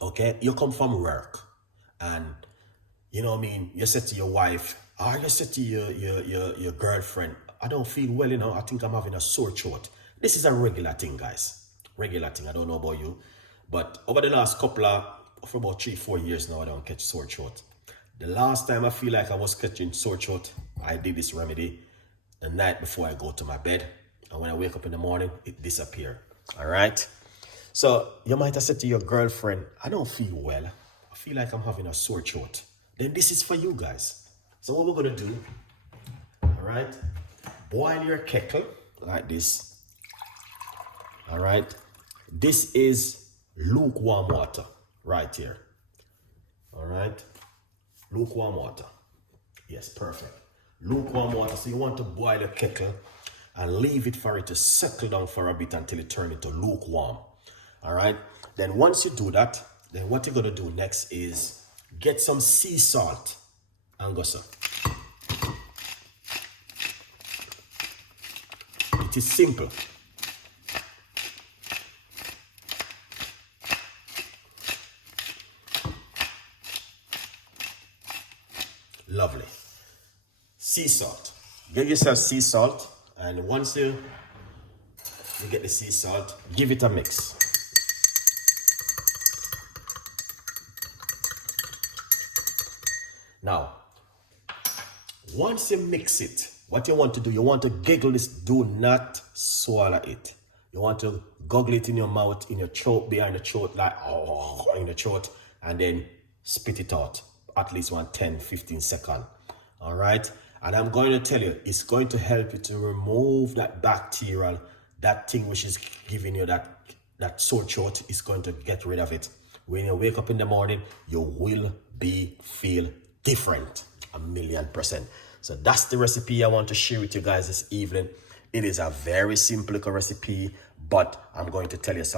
Okay, you come from work, and you know what I mean. You said to your wife, or you said to your girlfriend, "I don't feel well. I think I'm having a sore throat." This is a regular thing, guys. Regular thing. I don't know about you, but over the last for about 3-4 years now, I don't catch sore throat. The last time I feel like I was catching sore throat, I did this remedy the night before I go to my bed, and when I wake up in the morning, it disappeared. All right. So you might have said to your girlfriend, "I don't feel well. I feel like I'm having a sore throat." Then this is for you guys. So what we're gonna do, all right? Boil your kettle like this. All right. This is lukewarm water right here. All right. Lukewarm water. Yes, perfect. Lukewarm water. So you want to boil the kettle and leave it for it to settle down for a bit until it turns into lukewarm. All right. Then once you do that, then what you're going to do next is get some sea salt and go so. It is simple. Lovely. Sea salt. Get yourself sea salt, and once you get the sea salt, give it a mix. Now, once you mix it, what you want to do, you want to giggle this. Do not swallow it. You want to goggle it in your mouth, in your throat, behind the throat, like in the throat, and then spit it out at least 10-15 seconds. All right. And I'm going to tell you, it's going to help you to remove that bacterial, that thing which is giving you that sore throat. Is going to get rid of it. When you wake up in the morning, you will feel different, 1,000,000%. So that's the recipe I want to share with you guys this evening. It is a very simple recipe, but I'm going to tell you something.